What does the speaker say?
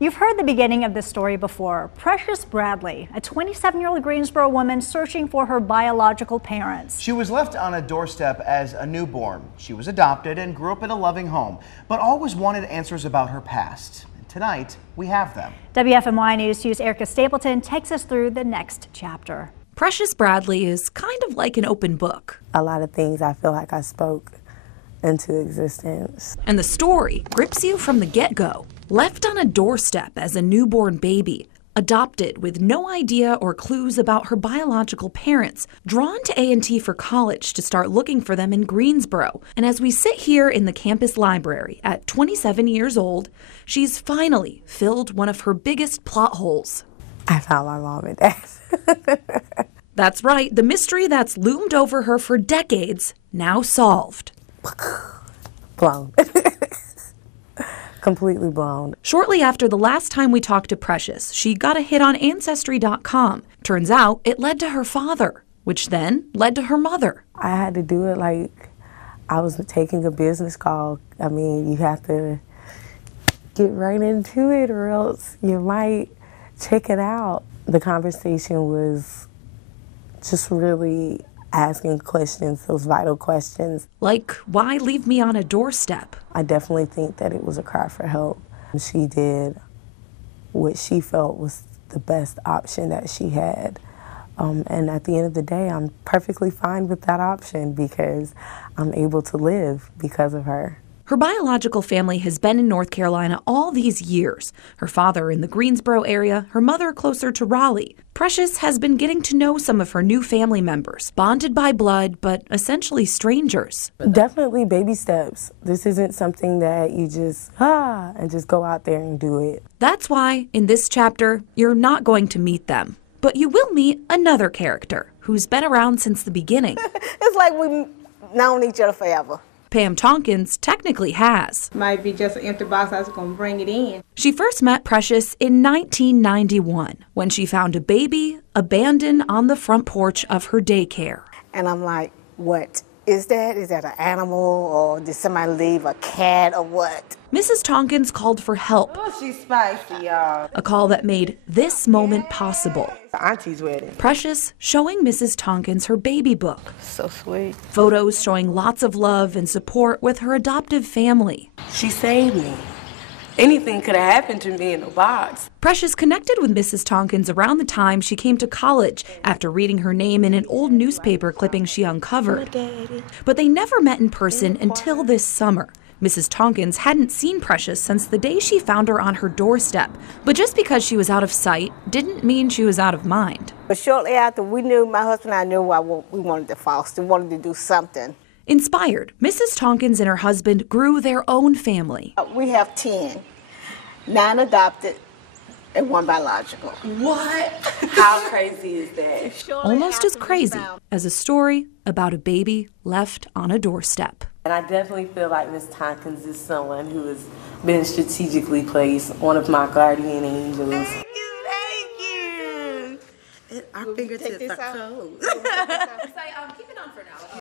You've heard the beginning of this story before. Precious Bradley, a 27-year-old Greensboro woman searching for her biological parents. She was left on a doorstep as a newborn. She was adopted and grew up in a loving home, but always wanted answers about her past. And tonight, we have them. WFMY News 2's Erica Stapleton takes us through the next chapter. Precious Bradley is kind of like an open book. A lot of things I feel like I spoke into existence. And the story grips you from the get-go. Left on a doorstep as a newborn baby, adopted with no idea or clues about her biological parents, drawn to A&T for college to start looking for them in Greensboro. And as we sit here in the campus library at 27 years old, she's finally filled one of her biggest plot holes. I found my mom and dad. That's right, the mystery that's loomed over her for decades, now solved. Blown. Completely blown. Shortly after the last time we talked to Precious, she got a hit on Ancestry.com. Turns out it led to her father, which then led to her mother. I had to do it like I was taking a business call. I mean, you have to get right into it or else you might check it out. The conversation was just really asking questions, those vital questions. Like, why leave me on a doorstep? I definitely think that it was a cry for help. She did what she felt was the best option that she had. And at the end of the day, I'm perfectly fine with that option because I'm able to live because of her. Her biological family has been in North Carolina all these years. Her father in the Greensboro area, her mother closer to Raleigh. Precious has been getting to know some of her new family members, bonded by blood, but essentially strangers. Definitely baby steps. This isn't something that you just, and just go out there and do it. That's why, in this chapter, you're not going to meet them. But you will meet another character who's been around since the beginning. It's like we've known each other forever. Pam Tompkins technically has. Might be just an empty box, I was going to bring it in. She first met Precious in 1991 when she found a baby abandoned on the front porch of her daycare. And I'm like, what is that? Is that an animal or did somebody leave a cat or what? Mrs. Tompkins called for help. Oh, she's spicy, y'all. A call that made this moment possible. Auntie's wedding. Precious showing Mrs. Tompkins her baby book. So sweet. Photos showing lots of love and support with her adoptive family. She saved me. Anything could have happened to me in the box. Precious connected with Mrs. Tompkins around the time she came to college after reading her name in an old newspaper clipping she uncovered. But they never met in person until this summer. Mrs. Tompkins hadn't seen Precious since the day she found her on her doorstep. But just because she was out of sight didn't mean she was out of mind. But shortly after we knew, my husband and I knew we wanted to foster, wanted to do something. Inspired, Mrs. Tompkins and her husband grew their own family. We have 10, 9 adopted and 1 biological. What? How crazy is that? Almost as crazy as a story about a baby left on a doorstep. And I definitely feel like Ms. Tompkins is someone who has been strategically placed, one of my guardian angels. Thank you. Our fingertips are cold. Keep it on for now.